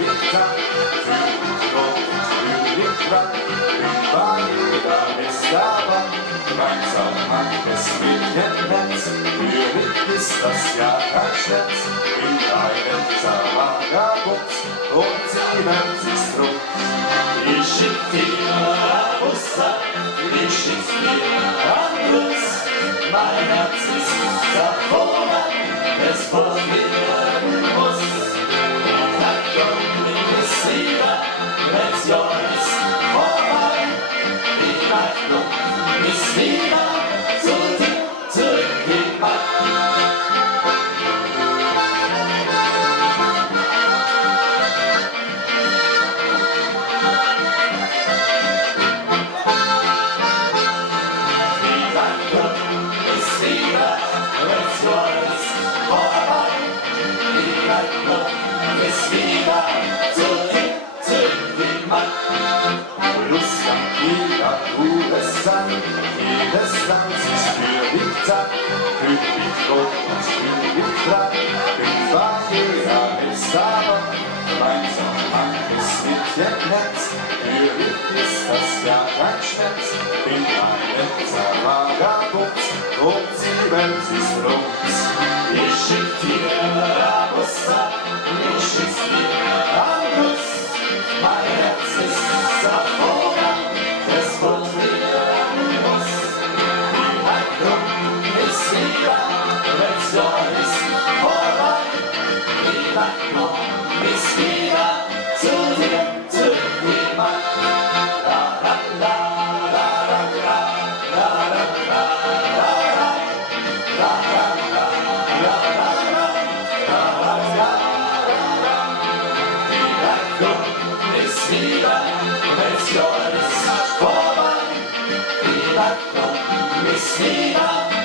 Winter, für den Klang, über jeder ist dabei, gemeinsam macht es mit dem Netz, für mich ist das ja kein Scherz, in einem Vagabund und sie nennt sich's drum. Ich schick dir Abussa, ich schick's dir Andus, mein Herz ist davor, es formieren muss. Lektion ist vorbei, die Hoffnung ist wieder zu dir zurückgekehrt. Die Hoffnung ist wieder, Lektion ist vorbei, die Hoffnung ist wieder zu dir. Lust an jeder pures Sang, jedes Land sich für den Tag, für die Gott und für den Klang, in Barriere ist aber, gemeinsam macht es mit dem Netz, für mich ist das ja kein Schmerz, in einem Vagabund und sie wendet sich's rums. Ich schick dir Abussa, ich schick's dir Andus, mein Herz ist davor, es formieren muss. Die Hoffnung ist wieder, Lektion ist vorbei. Die Hoffnung ist wieder zu dir zurückgekehrt. La la la la la la la la la la la la la la. Wieder, Lektion ist vorbei, die Hoffnung ist wieder.